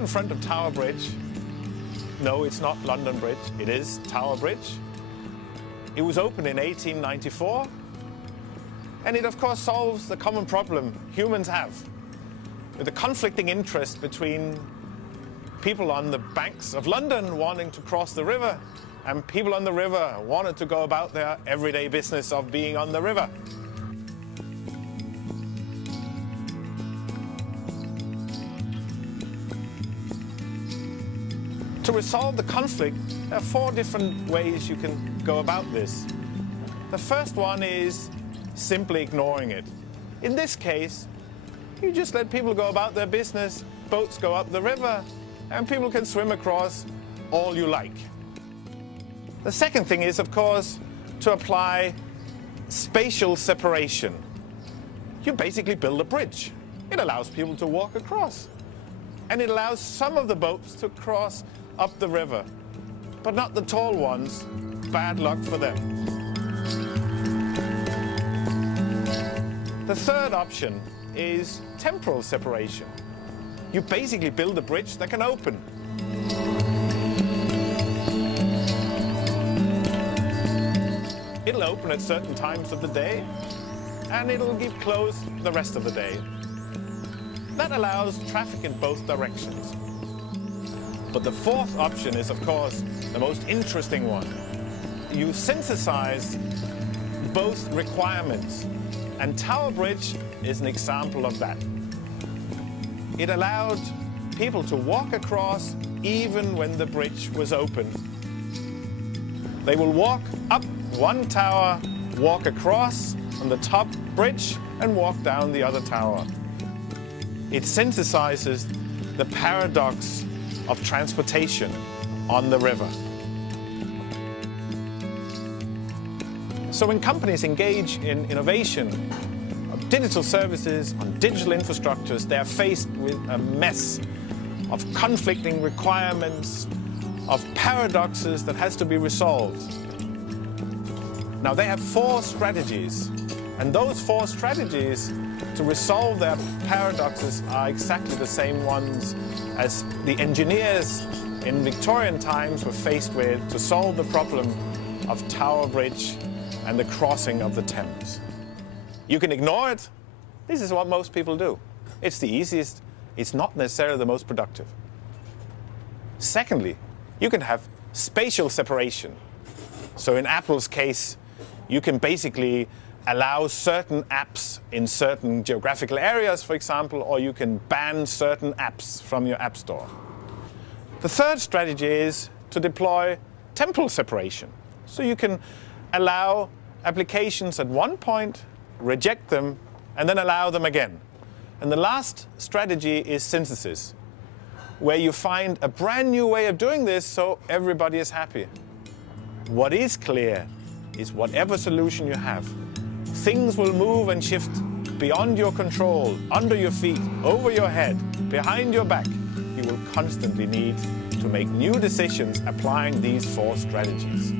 in front of Tower Bridge. No, it's not London Bridge, it is Tower Bridge. It was opened in 1894, and it of course solves the common problem humans have, with the conflicting interest between people on the banks of London wanting to cross the river and people on the river wanted to go about their everyday business of being on the river. To resolve the conflict, there are 4 different ways you can go about this. The first one is simply ignoring it. In this case, you just let people go about their business, boats go up the river, and people can swim across all you like. The second thing is, of course, to apply spatial separation. You basically build a bridge. It allows people to walk across. And it allows some of the boats to cross up the river, but not the tall ones. Bad luck for them. The third option is temporal separation. You basically build a bridge that can open. It'll open at certain times of the day, and it'll keep closed the rest of the day. That allows traffic in both directions. But the fourth option is, of course, the most interesting one. You synthesize both requirements, and Tower Bridge is an example of that. It allowed people to walk across even when the bridge was open. They will walk up one tower, walk across on the top bridge, and walk down the other tower. It synthesizes the paradox of transportation on the river. So when companies engage in innovation of digital services, on digital infrastructures, they are faced with a mess of conflicting requirements, of paradoxes that has to be resolved. Now they have 4 strategies, and those 4 strategies to resolve their paradoxes are exactly the same ones as the engineers in Victorian times were faced with to solve the problem of Tower Bridge and the crossing of the Thames. You can ignore it. This is what most people do. It's the easiest. It's not necessarily the most productive. Secondly, you can have spatial separation. So in Apple's case, you can basically allow certain apps in certain geographical areas, for example, or you can ban certain apps from your app store. The third strategy is to deploy temporal separation. So you can allow applications at one point, reject them, and then allow them again. And the last strategy is synthesis, where you find a brand new way of doing this so everybody is happy. What is clear is whatever solution you have, things will move and shift beyond your control, under your feet, over your head, behind your back. You will constantly need to make new decisions applying these 4 strategies.